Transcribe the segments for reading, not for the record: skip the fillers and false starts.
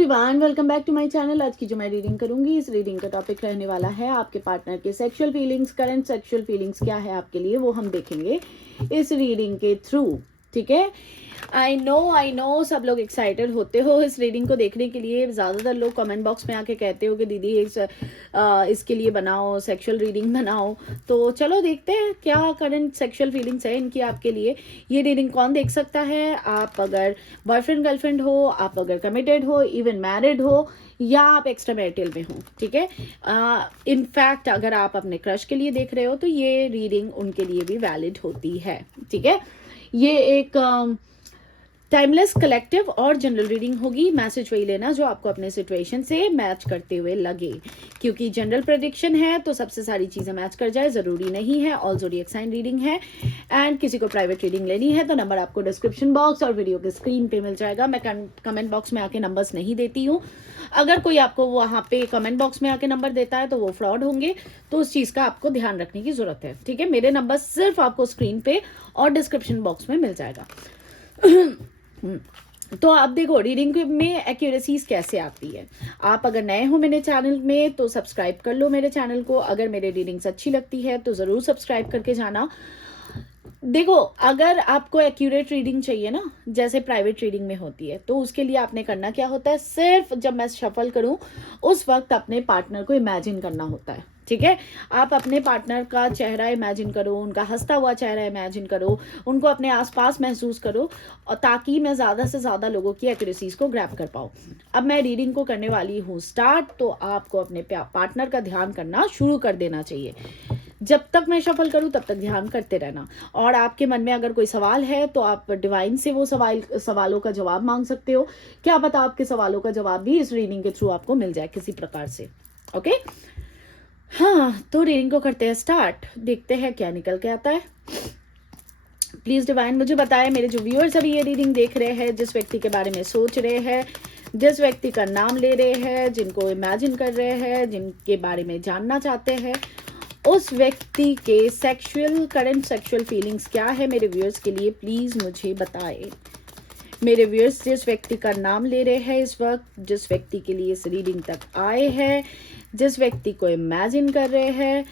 Everyone, welcome back to my channel. आज की जो मैं रीडिंग करूंगी, इस रीडिंग का टॉपिक रहने वाला है आपके पार्टनर के sexual feelings. Current sexual feelings क्या है आपके लिए, वो हम देखेंगे इस रीडिंग के थ्रू। ठीक है, आई नो सब लोग एक्साइटेड होते हो इस रीडिंग को देखने के लिए। ज़्यादातर लोग कमेंट बॉक्स में आके कहते हो कि दीदी इसके लिए बनाओ, सेक्सुअल रीडिंग बनाओ। तो चलो देखते हैं क्या करंट सेक्सुअल फीलिंग्स है इनकी आपके लिए। ये रीडिंग कौन देख सकता है? आप अगर बॉयफ्रेंड गर्लफ्रेंड हो, आप अगर कमिटेड हो, इवन मैरिड हो, या आप एक्स्ट्रा मैरिटल में हो। ठीक है, इनफैक्ट अगर आप अपने क्रश के लिए देख रहे हो तो ये रीडिंग उनके लिए भी वैलिड होती है। ठीक है, ये एक टाइमलेस, कलेक्टिव और जनरल रीडिंग होगी। मैसेज वही लेना जो आपको अपने सिचुएशन से मैच करते हुए लगे, क्योंकि जनरल प्रेडिक्शन है तो सबसे सारी चीज़ें मैच कर जाए ज़रूरी नहीं है। ऑल ज़ोडिएक साइन रीडिंग है एंड किसी को प्राइवेट रीडिंग लेनी है तो नंबर आपको डिस्क्रिप्शन बॉक्स और वीडियो के स्क्रीन पे मिल जाएगा। मैं कमेंट बॉक्स में आके नंबर्स नहीं देती हूँ। अगर कोई आपको वहाँ पे कमेंट बॉक्स में आके नंबर देता है तो वो फ्रॉड होंगे, तो उस चीज़ का आपको ध्यान रखने की ज़रूरत है। ठीक है, मेरे नंबर सिर्फ आपको स्क्रीन पे और डिस्क्रिप्शन बॉक्स में मिल जाएगा। तो आप देखो रीडिंग में एक्यूरेसीज कैसे आती है। आप अगर नए हो मेरे चैनल में तो सब्सक्राइब कर लो मेरे चैनल को। अगर मेरे रीडिंग्स अच्छी लगती है तो ज़रूर सब्सक्राइब करके जाना। देखो, अगर आपको एक्यूरेट रीडिंग चाहिए ना, जैसे प्राइवेट रीडिंग में होती है, तो उसके लिए आपने करना क्या होता है, सिर्फ जब मैं शफल करूं उस वक्त अपने पार्टनर को इमेजिन करना होता है। ठीक है, आप अपने पार्टनर का चेहरा इमेजिन करो, उनका हंसता हुआ चेहरा इमेजिन करो, उनको अपने आसपास महसूस करो, और ताकि मैं ज़्यादा से ज़्यादा लोगों की एक्यूरेसीज को ग्रैब कर पाऊँ। अब मैं रीडिंग को करने वाली हूँ स्टार्ट, तो आपको अपने पार्टनर का ध्यान करना शुरू कर देना चाहिए। जब तक मैं शफल करूं तब तक ध्यान करते रहना। और आपके मन में अगर कोई सवाल है तो आप डिवाइन से वो सवालों का जवाब मांग सकते हो। क्या पता आपके सवालों का जवाब भी इस रीडिंग के थ्रू आपको मिल जाए किसी प्रकार से। ओके, हाँ, तो रीडिंग को करते हैं स्टार्ट। देखते हैं क्या निकल के आता है। प्लीज डिवाइन मुझे बताएं, मेरे जो व्यूअर्स अभी ये रीडिंग देख रहे हैं, जिस व्यक्ति के बारे में सोच रहे हैं, जिस व्यक्ति का नाम ले रहे हैं, जिनको इमेजिन कर रहे हैं, जिनके बारे में जानना चाहते हैं, उस व्यक्ति के करंट सेक्सुअल फीलिंग्स क्या है मेरे व्यूअर्स के लिए, प्लीज मुझे बताएं। मेरे व्यूअर्स जिस व्यक्ति का नाम ले रहे हैं इस वक्त, जिस व्यक्ति के लिए इस रीडिंग तक आए हैं, जिस व्यक्ति को इमेजिन कर रहे हैं,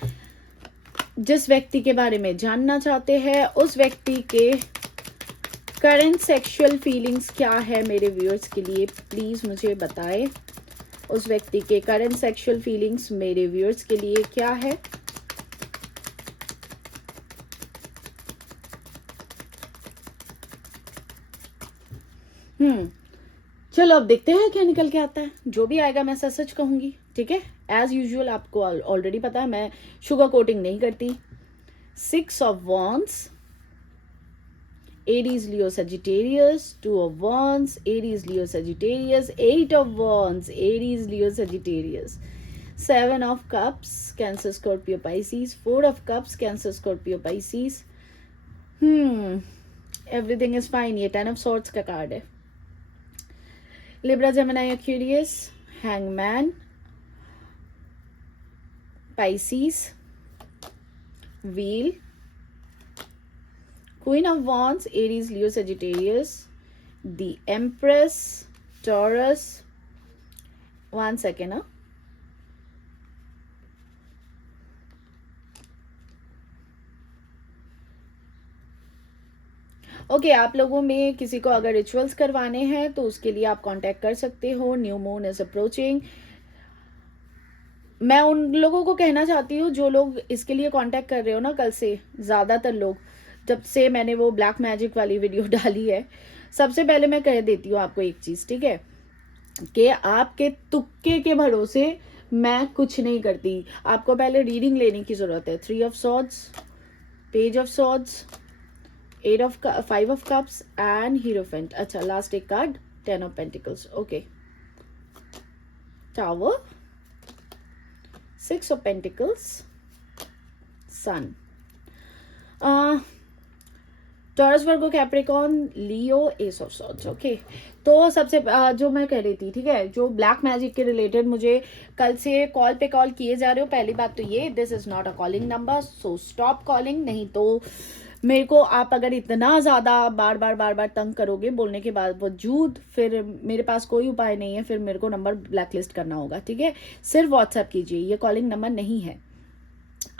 जिस व्यक्ति के बारे में जानना चाहते हैं, उस व्यक्ति के करंट सेक्सुअल फीलिंग्स क्या है मेरे व्यूअर्स के लिए, प्लीज मुझे बताएं। उस व्यक्ति के करंट सेक्सुअल फीलिंग्स मेरे व्यूअर्स के लिए क्या है। चलो अब देखते हैं क्या निकल के आता है। जो भी आएगा मैं सच सच कहूंगी। ठीक है, एज यूजुअल आपको ऑलरेडी पता है मैं शुगर कोटिंग नहीं करती। 6 of Wands, Aries, Leo, Sagittarius, 2 of Wands, Aries, Leo, Sagittarius, 8 of Wands, Aries, Leo, Sagittarius, 7 of Cups, Cancer, Scorpio, Pisces, 4 of Cups, Cancer, Scorpio, Pisces. Everything is fine। ये 10 of Swords का card है। Libra, Gemini, Aquarius, Hangman, Pisces, Wheel, Queen of Wands, Aries, Leo, Sagittarius, the Empress, Taurus. One second, huh? Okay, आप लोगों में किसी को अगर rituals करवाने हैं तो उसके लिए आप कांटेक्ट कर सकते हो। New moon is approaching. मैं उन लोगों को कहना चाहती हूँ जो लोग इसके लिए कांटेक्ट कर रहे हो ना, कल से ज़्यादातर लोग, जब से मैंने वो ब्लैक मैजिक वाली वीडियो डाली है, सबसे पहले मैं कह देती हूँ आपको एक चीज़, ठीक है, कि आपके तुक्के के भरोसे मैं कुछ नहीं करती। आपको पहले रीडिंग लेने की ज़रूरत है। 3 of Swords, Page of Swords, 5 of Cups and Hierophant। अच्छा, लास्ट एक card 10 of Pentacles। Okay, Tower, 6 of Pentacles, Sun, taurus, Virgo, Capricorn, Leo, S of swords. Okay, तो सबसे जो मैं कह रही थी, ठीक है, जो ब्लैक मैजिक के रिलेटेड मुझे कल से कॉल पे कॉल किए जा रहे हो, पहली बात तो ये, this is not a calling number, so stop calling, नहीं तो मेरे को आप अगर इतना ज़्यादा बार बार तंग करोगे बोलने के बावजूद, फिर मेरे पास कोई उपाय नहीं है, फिर मेरे को नंबर ब्लैकलिस्ट करना होगा, ठीक है। सिर्फ व्हाट्सएप कीजिए, ये कॉलिंग नंबर नहीं है,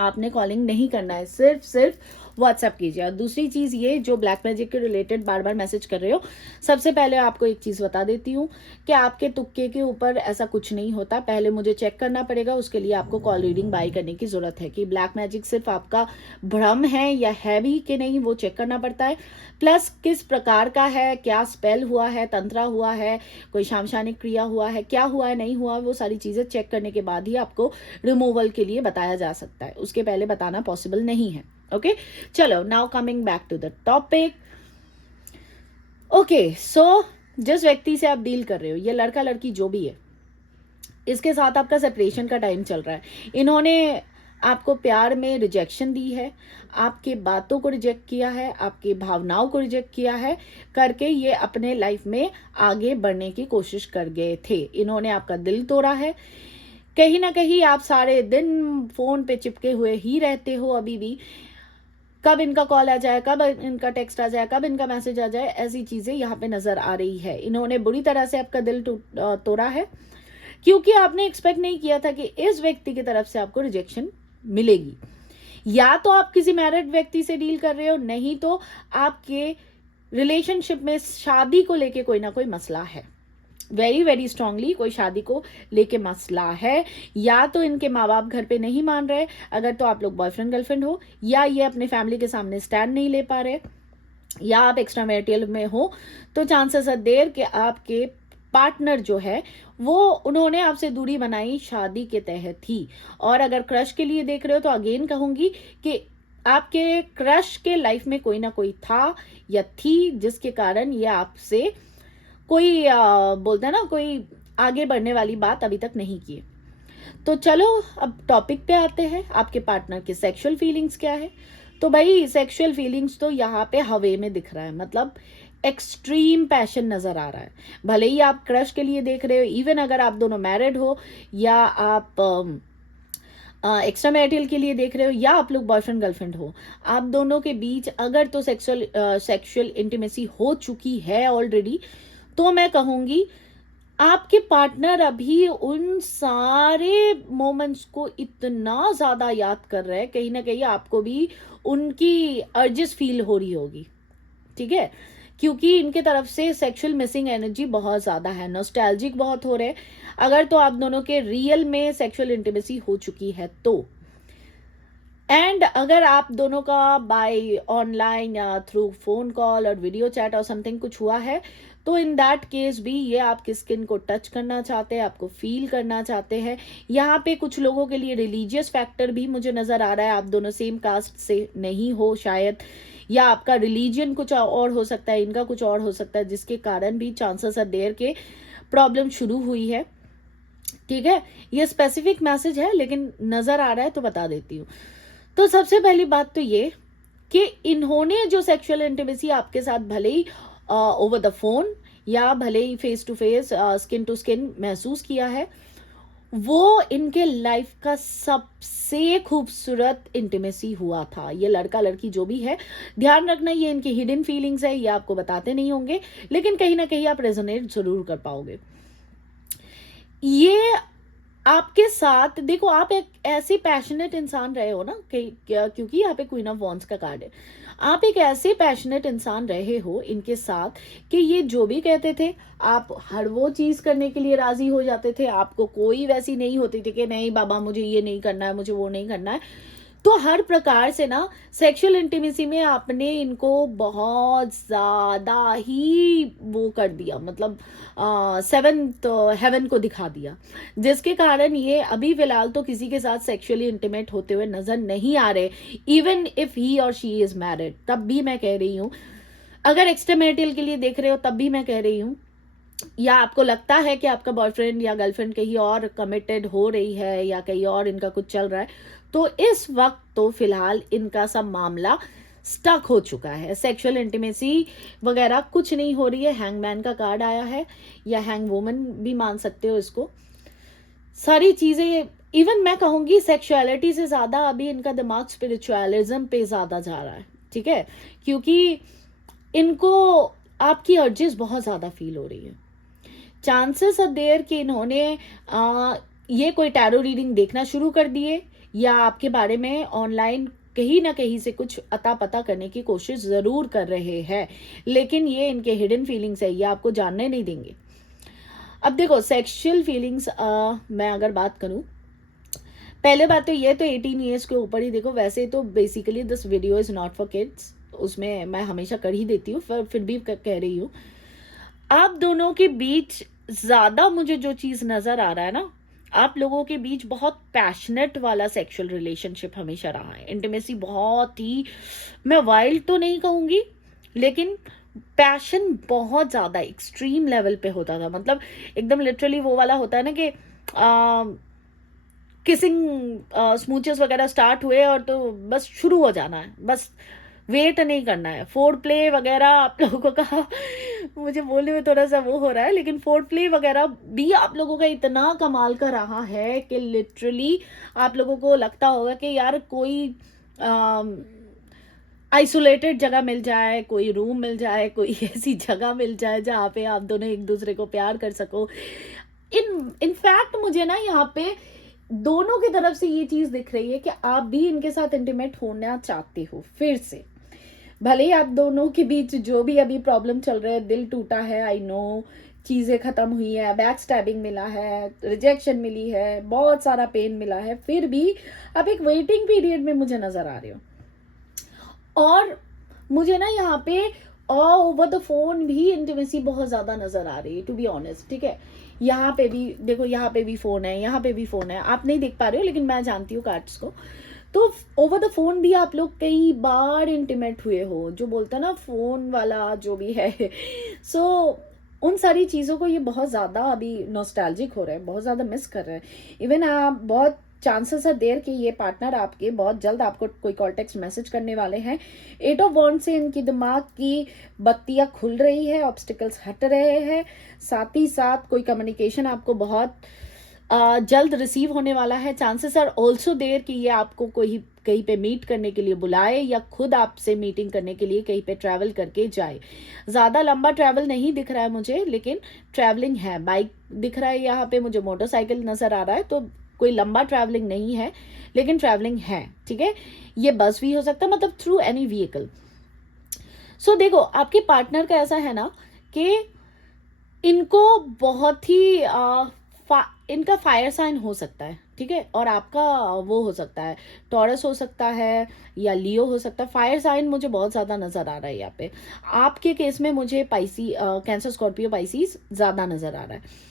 आपने कॉलिंग नहीं करना है, सिर्फ व्हाट्सएप कीजिए। और दूसरी चीज़ ये, जो ब्लैक मैजिक के रिलेटेड बार बार मैसेज कर रहे हो, सबसे पहले आपको एक चीज़ बता देती हूँ कि आपके तुक्के के ऊपर ऐसा कुछ नहीं होता। पहले मुझे चेक करना पड़ेगा, उसके लिए आपको कॉल रीडिंग बाई करने की ज़रूरत है कि ब्लैक मैजिक सिर्फ आपका भ्रम है या है भी कि नहीं, वो चेक करना पड़ता है। प्लस किस प्रकार का है, क्या स्पेल हुआ है, तंत्रा हुआ है, कोई शामशानिक क्रिया हुआ है, क्या हुआ है नहीं हुआ, वो सारी चीज़ें चेक करने के बाद ही आपको रिमूवल के लिए बताया जा सकता है, उसके पहले बताना पॉसिबल नहीं है। ओके, चलो, now coming back to the topic. Okay, so जिस व्यक्ति से आप डील कर रहे हो, ये लड़का लड़की जो भी है, इसके साथ आपका सेपरेशन का टाइम चल रहा है। इन्होंने आपको प्यार में रिजेक्शन दी है, आपके बातों को रिजेक्ट किया है, आपकी भावनाओं को रिजेक्ट किया है, करके ये अपने लाइफ में आगे बढ़ने की कोशिश कर गए थे। इन्होंने आपका दिल तोड़ा है। कहीं ना कहीं आप सारे दिन फोन पे चिपके हुए ही रहते हो अभी भी, कब इनका कॉल आ जाए, कब इनका टेक्स्ट आ जाए, कब इनका मैसेज आ जाए, ऐसी चीजें यहाँ पे नजर आ रही है। इन्होंने बुरी तरह से आपका दिल तोड़ा है, क्योंकि आपने एक्सपेक्ट नहीं किया था कि इस व्यक्ति की तरफ से आपको रिजेक्शन मिलेगी। या तो आप किसी मैरिड व्यक्ति से डील कर रहे हो, नहीं तो आपके रिलेशनशिप में शादी को लेके कोई ना कोई मसला है, वेरी वेरी स्ट्रांगली कोई शादी को लेके मसला है। या तो इनके माँ बाप घर पे नहीं मान रहे, अगर तो आप लोग बॉयफ्रेंड गर्लफ्रेंड हो, या ये अपने फैमिली के सामने स्टैंड नहीं ले पा रहे, या आप एक्स्ट्रा मैरिटल में हो, तो चांसेस आर देयर कि आपके पार्टनर जो है वो, उन्होंने आपसे दूरी बनाई शादी के तहत ही। और अगर क्रश के लिए देख रहे हो, तो अगेन कहूंगी कि आपके क्रश के लाइफ में कोई ना कोई था या थी, जिसके कारण ये आपसे कोई बोलता है ना, कोई आगे बढ़ने वाली बात अभी तक नहीं की। तो चलो अब टॉपिक पे आते हैं, आपके पार्टनर की सेक्सुअल फीलिंग्स क्या है। तो भाई सेक्सुअल फीलिंग्स तो यहाँ पे हवे में दिख रहा है, मतलब एक्सट्रीम पैशन नजर आ रहा है। भले ही आप क्रश के लिए देख रहे हो, इवन अगर आप दोनों मैरिड हो, या आप एक्स्ट्रा मैरिटल के लिए देख रहे हो, या आप लोग बॉयफ्रेंड गर्लफ्रेंड हो, आप दोनों के बीच अगर तो सेक्सुअल इंटीमेसी हो चुकी है ऑलरेडी, तो मैं कहूंगी आपके पार्टनर अभी उन सारे मोमेंट्स को इतना ज्यादा याद कर रहे हैं, कहीं ना कहीं आपको भी उनकी अर्जेस फील हो रही होगी, ठीक है, क्योंकि इनके तरफ से सेक्सुअल मिसिंग एनर्जी बहुत ज्यादा है, नॉस्टैल्जिक बहुत हो रहे हैं। अगर तो आप दोनों के रियल में सेक्सुअल इंटीमेसी हो चुकी है तो, एंड अगर आप दोनों का बाय ऑनलाइन या थ्रू फोन कॉल और वीडियो चैट और समथिंग कुछ हुआ है, तो इन दैट केस भी ये आपकी स्किन को टच करना चाहते हैं, आपको फील करना चाहते हैं। यहाँ पे कुछ लोगों के लिए रिलीजियस फैक्टर भी मुझे नजर आ रहा है, आप दोनों सेम कास्ट से नहीं हो शायद, या आपका रिलीजन कुछ और हो सकता है, इनका कुछ और हो सकता है, जिसके कारण भी चांसेस आर देयर के प्रॉब्लम शुरू हुई है, ठीक है। ये स्पेसिफिक मैसेज है लेकिन नजर आ रहा है तो बता देती हूँ। तो सबसे पहली बात तो ये कि इन्होंने जो सेक्सुअल इंटीमेसी आपके साथ भले ही ओवर द फोन या भले ही face to face, skin to skin महसूस किया है, वो इनके लाइफ का सबसे खूबसूरत इंटीमेसी हुआ था। ये लड़का लड़की जो भी है, ध्यान रखना ये इनकी हिडन फीलिंग्स है, ये आपको बताते नहीं होंगे, लेकिन कहीं ना कहीं आप रेजोनेट जरूर कर पाओगे। ये आपके साथ, देखो आप एक ऐसे पैशनेट इंसान रहे हो ना, क्योंकि यहाँ पे क्वीन ऑफ वॉन्ड्स का कार्ड है, आप एक ऐसे पैशनेट इंसान रहे हो इनके साथ कि ये जो भी कहते थे आप हर वो चीज करने के लिए राजी हो जाते थे, आपको कोई वैसी नहीं होती थी कि नहीं बाबा मुझे ये नहीं करना है, मुझे वो नहीं करना है। तो हर प्रकार से ना सेक्सुअल इंटीमेसी में आपने इनको बहुत ज्यादा ही वो कर दिया, मतलब सेवंथ हेवन को दिखा दिया, जिसके कारण ये अभी फिलहाल तो किसी के साथ सेक्सुअली इंटीमेट होते हुए नजर नहीं आ रहे, इवन इफ ही और शी इज मैरिड। तब भी मैं कह रही हूँ, अगर एक्सट्रामैरिटल के लिए देख रहे हो तब भी मैं कह रही हूँ, या आपको लगता है कि आपका बॉयफ्रेंड या गर्लफ्रेंड कहीं और कमिटेड हो रही है या कहीं और इनका कुछ चल रहा है, तो इस वक्त तो फिलहाल इनका सब मामला स्टक हो चुका है, सेक्सुअल इंटीमेसी वगैरह कुछ नहीं हो रही है। हैंगमैन का कार्ड आया है, या हैंग वुमन भी मान सकते हो इसको। सारी चीजें, इवन मैं कहूंगी सेक्सुअलिटी से ज्यादा अभी इनका दिमाग स्पिरिचुअलिज्म पे ज्यादा जा रहा है, ठीक ठीक है, क्योंकि इनको आपकी अर्जेस बहुत ज़्यादा फील हो रही है। चांसेस आर देयर कि इन्होंने ये कोई टैरो रीडिंग देखना शुरू कर दिए या आपके बारे में ऑनलाइन कहीं ना कहीं से कुछ अता पता करने की कोशिश ज़रूर कर रहे हैं, लेकिन ये इनके हिडन फीलिंग्स है, ये आपको जानने नहीं देंगे। अब देखो सेक्सुअल फीलिंग्स मैं अगर बात करूं, पहले बात तो ये तो 18 ईयर्स के ऊपर ही देखो। वैसे तो basically this video is not for kids, उसमें मैं हमेशा कर ही देती हूँ, फिर भी कह रही हूँ। आप दोनों के बीच ज़्यादा मुझे जो चीज़ नज़र आ रहा है ना, आप लोगों के बीच बहुत पैशनेट वाला सेक्सुअल रिलेशनशिप हमेशा रहा है। इंटीमेसी बहुत ही, मैं वाइल्ड तो नहीं कहूँगी, लेकिन पैशन बहुत ज़्यादा एक्सट्रीम लेवल पे होता था। मतलब एकदम लिटरली वो वाला होता है ना कि किसिंग स्मूचेस वगैरह स्टार्ट हुए और तो बस शुरू हो जाना है, बस वेट नहीं करना है। फोर्ड प्ले वगैरह आप लोगों का मुझे बोलने में थोड़ा सा वो हो रहा है, लेकिन फोर्ड प्ले वगैरह भी आप लोगों का इतना कमाल का रहा है कि लिटरली आप लोगों को लगता होगा कि यार कोई आइसोलेटेड जगह मिल जाए, कोई रूम मिल जाए, कोई ऐसी जगह मिल जाए जहाँ पे आप दोनों एक दूसरे को प्यार कर सको। इनफैक्ट मुझे ना यहाँ पे दोनों की तरफ से ये चीज दिख रही है कि आप भी इनके साथ इंटीमेट होना चाहते हो फिर से। भले ही आप दोनों के बीच जो भी अभी प्रॉब्लम चल रहा है, दिल टूटा है, आई नो, चीजें खत्म हुई है, बैक स्टैबिंग मिला है, रिजेक्शन मिली है, बहुत सारा पेन मिला है, फिर भी आप एक वेटिंग पीरियड में मुझे नजर आ रहे हो। और मुझे ना यहाँ पे ओवर द फोन भी इंटीमेसी बहुत ज्यादा नजर आ रही है, टू बी ऑनेस्ट। ठीक है, यहाँ पे भी देखो, यहाँ पे भी फोन है, यहाँ पे भी फोन है, आप नहीं देख पा रहे हो लेकिन मैं जानती हूँ कार्ड्स को। तो ओवर द फोन भी आप लोग कई बार इंटीमेट हुए हो, जो बोलता है ना फोन वाला जो भी है। सो उन सारी चीज़ों को ये बहुत ज़्यादा अभी नॉस्टैल्जिक हो रहे हैं, बहुत ज़्यादा मिस कर रहे हैं। इवन आप बहुत चांसेस है देर कि ये पार्टनर आपके बहुत जल्द आपको कोई कॉल टेक्स्ट मैसेज करने वाले हैं। 8 ऑफ वॉन्ड से इनकी दिमाग की बत्तियां खुल रही है, ऑब्स्टिकल्स हट रहे हैं, साथ ही साथ कोई कम्युनिकेशन आपको बहुत जल्द रिसीव होने वाला है। चांसेस आर ऑल्सो देर कि ये आपको कोई कहीं पे मीट करने के लिए बुलाए या खुद आपसे मीटिंग करने के लिए कहीं पे ट्रैवल करके जाए। ज़्यादा लंबा ट्रैवल नहीं दिख रहा है मुझे, लेकिन ट्रैवलिंग है। बाइक दिख रहा है यहाँ पे मुझे, मोटरसाइकिल नज़र आ रहा है, तो कोई लंबा ट्रैवलिंग नहीं है लेकिन ट्रैवलिंग है। ठीक है, ये बस भी हो सकता है, मतलब थ्रू एनी व्हीकल। सो देखो आपके पार्टनर का ऐसा है ना कि इनको बहुत ही इनका फायर साइन हो सकता है, ठीक है, और आपका वो हो सकता है टॉरस हो सकता है या लियो हो सकता है। फायर साइन मुझे बहुत ज़्यादा नज़र आ रहा है यहाँ पे। आपके केस में मुझे कैंसर, स्कॉर्पियो, पाइसीज ज़्यादा नज़र आ रहा है।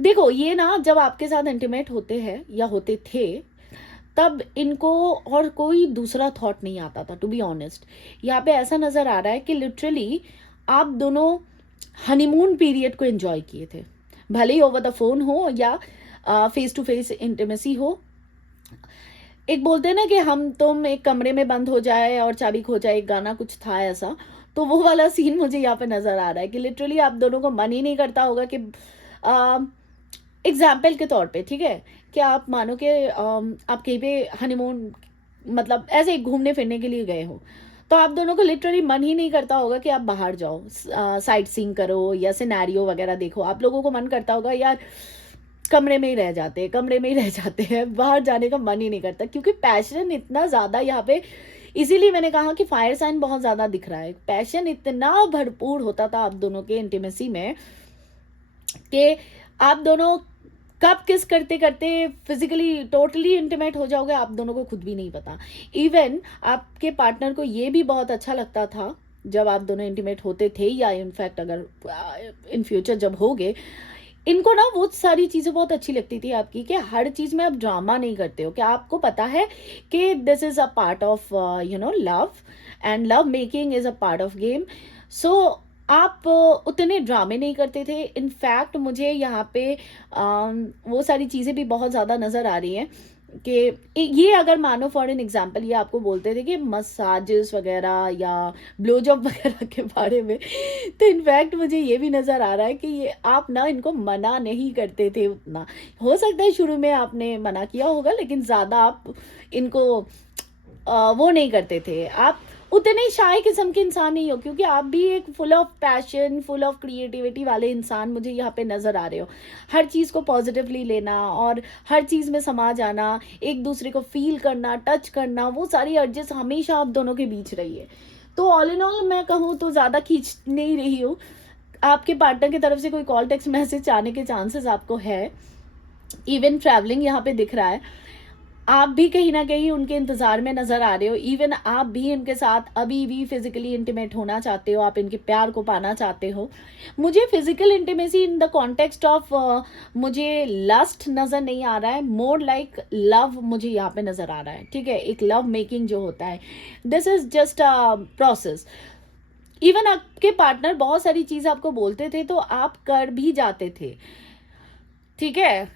देखो ये ना जब आपके साथ इंटीमेट होते हैं या होते थे, तब इनको और कोई दूसरा थॉट नहीं आता था, टू बी ऑनेस्ट। यहाँ पे ऐसा नज़र आ रहा है कि लिटरली आप दोनों हनीमून पीरियड को एंजॉय किए थे, भले ही ओवर द फोन हो या फेस टू फेस इंटीमेसी हो। एक बोलते हैं ना कि हम तुम एक कमरे में बंद हो जाए और चाबी खो जाए, एक गाना कुछ था ऐसा, तो वो वाला सीन मुझे यहाँ पे नज़र आ रहा है कि लिटरली आप दोनों को मन ही नहीं करता होगा कि एग्जाम्पल के तौर पे, ठीक है, कि आप मानो कि आप कहीं पे हनीमून मतलब ऐसे घूमने फिरने के लिए गए हो, तो आप दोनों को लिटरली मन ही नहीं करता होगा कि आप बाहर जाओ, साइट सीइंग करो या सिनेरियो वगैरह देखो। आप लोगों को मन करता होगा यार कमरे में ही रह जाते हैं, कमरे में ही रह जाते हैं, बाहर जाने का मन ही नहीं करता, क्योंकि पैशन इतना ज़्यादा यहाँ पे। इसीलिए मैंने कहा कि फायर साइन बहुत ज़्यादा दिख रहा है। पैशन इतना भरपूर होता था आप दोनों के इंटीमेसी में कि आप दोनों कब किस करते करते फिजिकली टोटली इंटीमेट हो जाओगे, आप दोनों को खुद भी नहीं पता। इवन आपके पार्टनर को ये भी बहुत अच्छा लगता था जब आप दोनों इंटीमेट होते थे, या इनफैक्ट अगर इन फ्यूचर जब होगे, इनको ना वो सारी चीज़ें बहुत अच्छी लगती थी आपकी, कि हर चीज़ में आप ड्रामा नहीं करते हो, कि आपको पता है कि this is a part of love, and love making is a part of game. So आप उतने ड्रामे नहीं करते थे। इनफैक्ट मुझे यहाँ पे वो सारी चीज़ें भी बहुत ज़्यादा नज़र आ रही हैं कि ये अगर मानो फॉर एन एग्जांपल ये आपको बोलते थे कि मसाजेस वगैरह या ब्लो जॉब वगैरह के बारे में, तो इनफैक्ट मुझे ये भी नज़र आ रहा है कि ये आप ना इनको मना नहीं करते थे उतना। हो सकता है शुरू में आपने मना किया होगा, लेकिन ज़्यादा आप इनको वो नहीं करते थे, आप उतने शाय किस्म के इंसान नहीं हो, क्योंकि आप भी एक full of passion, full of creativity वाले इंसान मुझे यहाँ पे नज़र आ रहे हो। हर चीज़ को पॉजिटिवली लेना और हर चीज़ में समा जाना, एक दूसरे को फील करना, टच करना, वो सारी अर्जेस हमेशा आप दोनों के बीच रही है। तो ऑल इन ऑल मैं कहूँ तो ज़्यादा खींच नहीं रही हूँ। आपके पार्टनर की तरफ से कोई कॉल टेक्स्ट मैसेज आने के चांसेस आपको है। इवन ट्रैवलिंग यहाँ पे दिख रहा है। आप भी कहीं ना कहीं उनके इंतज़ार में नज़र आ रहे हो। इवन आप भी इनके साथ अभी भी फिजिकली इंटीमेट होना चाहते हो, आप इनके प्यार को पाना चाहते हो। मुझे physical intimacy in the context of मुझे लस्ट नज़र नहीं आ रहा है, मोर लाइक लव मुझे यहाँ पे नज़र आ रहा है। ठीक है, एक लव मेकिंग जो होता है, this is just a process. Even आपके पार्टनर बहुत सारी चीज़ आपको बोलते थे तो आप कर भी जाते थे। ठीक है।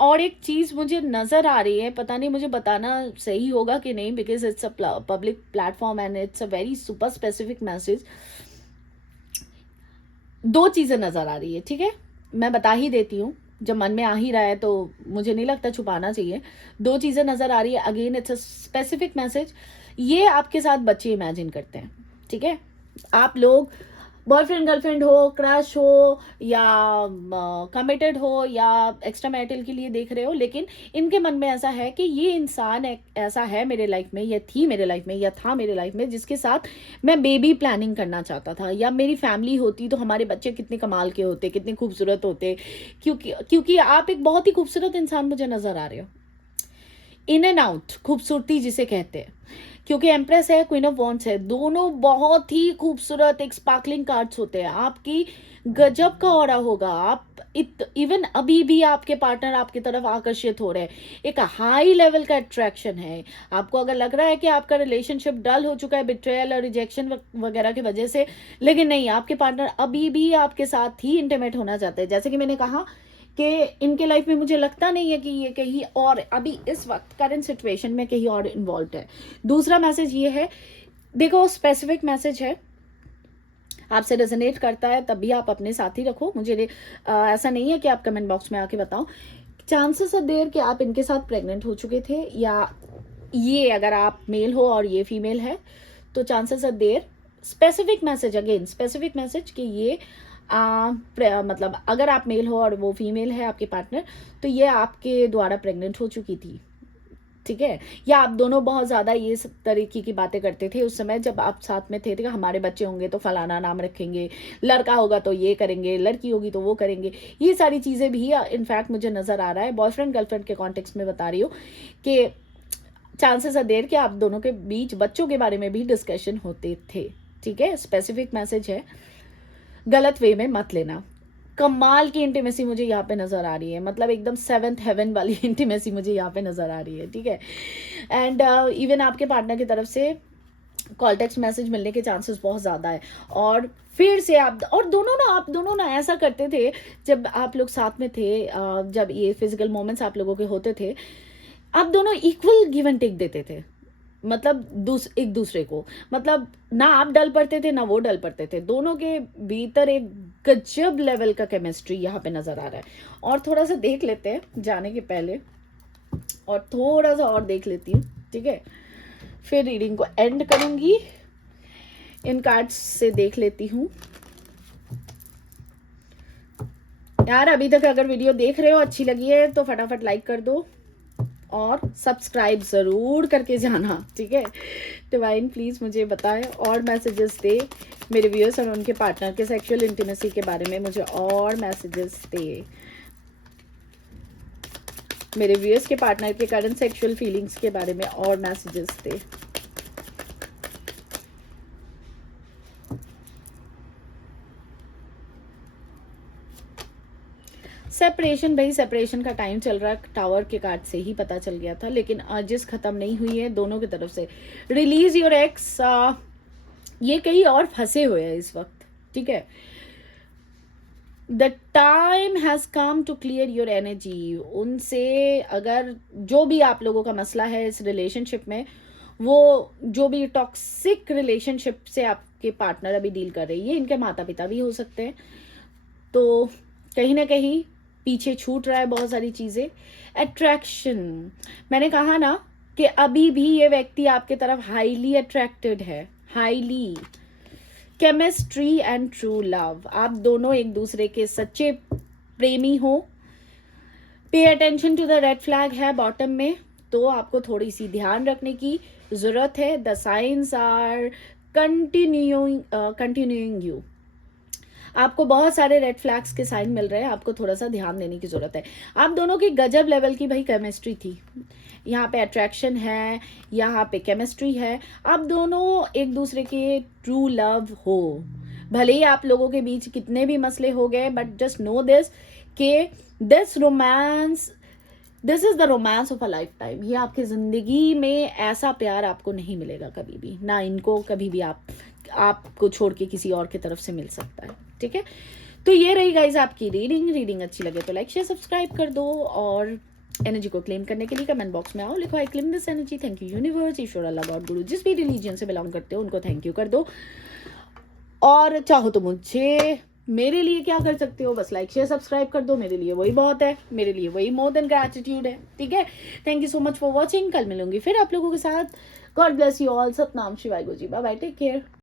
और एक चीज़ मुझे नज़र आ रही है, पता नहीं मुझे बताना सही होगा कि नहीं, because it's a public platform and it's a very super specific message. दो चीज़ें नज़र आ रही है। ठीक है, मैं बता ही देती हूँ, जब मन में आ ही रहा है तो मुझे नहीं लगता छुपाना चाहिए। दो चीज़ें नज़र आ रही है, again it's a specific message. ये आपके साथ बच्चे इमेजिन करते हैं। ठीक है, आप लोग बॉयफ्रेंड गर्लफ्रेंड हो, क्रश हो, या कमिटेड हो, या एक्स्ट्रा मैरिटल के लिए देख रहे हो, लेकिन इनके मन में ऐसा है कि ये इंसान ऐसा है मेरे लाइफ में, या थी मेरे लाइफ में, या था मेरे लाइफ में, जिसके साथ मैं बेबी प्लानिंग करना चाहता था, या मेरी फैमिली होती तो हमारे बच्चे कितने कमाल के होते, कितने खूबसूरत होते। क्योंकि आप एक बहुत ही खूबसूरत इंसान मुझे नज़र आ रहे हो। इन एंड आउट खूबसूरती जिसे कहते हैं, क्योंकि एम्प्रेस है, क्वीन ऑफ वॉन्ड्स है, दोनों बहुत ही खूबसूरत एक स्पार्कलिंग कार्ड्स होते हैं। आपकी गजब का ऑरा होगा। आप इवन अभी भी आपके पार्टनर आपकी तरफ आकर्षित हो रहे हैं, एक हाई लेवल का अट्रैक्शन है। आपको अगर लग रहा है कि आपका रिलेशनशिप डल हो चुका है बिट्रेयल और रिजेक्शन वगैरह की वजह से, लेकिन नहीं, आपके पार्टनर अभी भी आपके साथ ही इंटीमेट होना चाहते हैं। जैसे कि मैंने कहा कि इनके लाइफ में मुझे लगता नहीं है कि ये कहीं और अभी इस वक्त करंट सिचुएशन में कहीं और इन्वॉल्व है। दूसरा मैसेज ये है, देखो स्पेसिफिक मैसेज है, आपसे रेजोनेट करता है तब भी आप अपने साथ ही रखो। मुझे ऐसा नहीं है कि आप कमेंट बॉक्स में आके बताओ। चांसेस आर देयर कि आप इनके साथ प्रेग्नेंट हो चुके थे, या ये अगर आप मेल हो और ये फीमेल है तो chances are there. Specific message, again specific message कि ये मतलब अगर आप मेल हो और वो फीमेल है आपके पार्टनर, तो ये आपके द्वारा प्रेग्नेंट हो चुकी थी। ठीक है, या आप दोनों बहुत ज़्यादा ये सब तरीके की बातें करते थे उस समय जब आप साथ में थे कि हमारे बच्चे होंगे तो फलाना नाम रखेंगे, लड़का होगा तो ये करेंगे, लड़की होगी तो वो करेंगे। ये सारी चीज़ें भी इनफैक्ट मुझे नज़र आ रहा है। बॉयफ्रेंड गर्लफ्रेंड के कॉन्टेक्स्ट में बता रही हूँ कि चांसेस आर देयर कि आप दोनों के बीच बच्चों के बारे में भी डिस्कशन होते थे। ठीक है, स्पेसिफिक मैसेज है, गलत वे में मत लेना। कमाल की इंटीमेसी मुझे यहाँ पे नज़र आ रही है, मतलब एकदम सेवंथ हेवन वाली इंटीमेसी मुझे यहाँ पे नज़र आ रही है। ठीक है, एंड इवन आपके पार्टनर की तरफ से कॉल टेक्स्ट मैसेज मिलने के चांसेस बहुत ज़्यादा है। और फिर से आप दोनों ना ऐसा करते थे जब आप लोग साथ में थे, जब ये फिजिकल मोमेंट्स आप लोगों के होते थे, आप दोनों इक्वल गिव एंड टेक देते थे। मतलब एक दूसरे को, मतलब ना आप डल पड़ते थे ना वो डल पड़ते थे, दोनों के भीतर एक गजब लेवल का केमिस्ट्री यहाँ पे नज़र आ रहा है। और थोड़ा सा देख लेते हैं जाने के पहले, और थोड़ा सा और देख लेती हूँ। ठीक है, फिर रीडिंग को एंड करूंगी। इन कार्ड्स से देख लेती हूँ। यार अभी तक अगर वीडियो देख रहे हो, अच्छी लगी है तो फटाफट लाइक कर दो और सब्सक्राइब ज़रूर करके जाना। ठीक है, डिवाइन प्लीज़ मुझे बताएं और मैसेजेस दे मेरे व्यूअर्स और उनके पार्टनर के सेक्सुअल इंटीमेसी के बारे में, मुझे और मैसेजेस दे। मेरे व्यूअर्स के पार्टनर के करंट सेक्सुअल फीलिंग्स के बारे में और मैसेजेस दे। सेपरेशन, भाई सेपरेशन का टाइम चल रहा है, टावर के कार्ड से ही पता चल गया था, लेकिन जिस खत्म नहीं हुई है दोनों की तरफ से। रिलीज योर एक्स, ये कहीं और फंसे हुए हैं इस वक्त। ठीक है, the time has come to clear your energy. उनसे अगर जो भी आप लोगों का मसला है इस रिलेशनशिप में, वो जो भी टॉक्सिक रिलेशनशिप से आपके पार्टनर अभी डील कर रही है, इनके माता पिता भी हो सकते हैं, तो कहीं ना कहीं पीछे छूट रहा है बहुत सारी चीज़ें। अट्रैक्शन, मैंने कहा ना कि अभी भी ये व्यक्ति आपके तरफ हाईली अट्रैक्टेड है, highly. Chemistry and true love, आप दोनों एक दूसरे के सच्चे प्रेमी हो। Pay attention to the red flag है बॉटम में, तो आपको थोड़ी सी ध्यान रखने की ज़रूरत है। The science are continuing you, आपको बहुत सारे रेड फ्लैग्स के साइन मिल रहे हैं, आपको थोड़ा सा ध्यान देने की ज़रूरत है। आप दोनों की गजब लेवल की भाई केमिस्ट्री थी, यहाँ पे अट्रैक्शन है, यहाँ पे केमिस्ट्री है, आप दोनों एक दूसरे के ट्रू लव हो। भले ही आप लोगों के बीच कितने भी मसले हो गए, बट जस्ट नो दिस कि this romance, this is the romance of a life time. ये आपकी ज़िंदगी में ऐसा प्यार आपको नहीं मिलेगा कभी भी, ना इनको कभी भी आपको छोड़ के किसी और की तरफ से मिल सकता है, ठीक है। तो ये रही गाइज आपकी रीडिंग अच्छी लगे तो लाइक शेयर सब्सक्राइब कर दो, और एनर्जी को क्लेम करने के लिए कमेंट बॉक्स में आओ, लिखो I claim this energy, thank you universe, Ishwar, Allah, God, गुरु, जिस भी रिलीजन से बिलोंग करते हो उनको थैंक यू कर दो। और चाहो तो मुझे, मेरे लिए क्या कर सकते हो, बस लाइक शेयर सब्सक्राइब कर दो, मेरे लिए वही बहुत है, मेरे लिए वही मोर देन ग्रैटिट्यूड है, ठीक है। Thank you so much for watching, कल मिलूंगी फिर आप लोगों के साथ। God bless you all, Satnam शिवाय गुरु जी, बाय बाय, टेक केयर।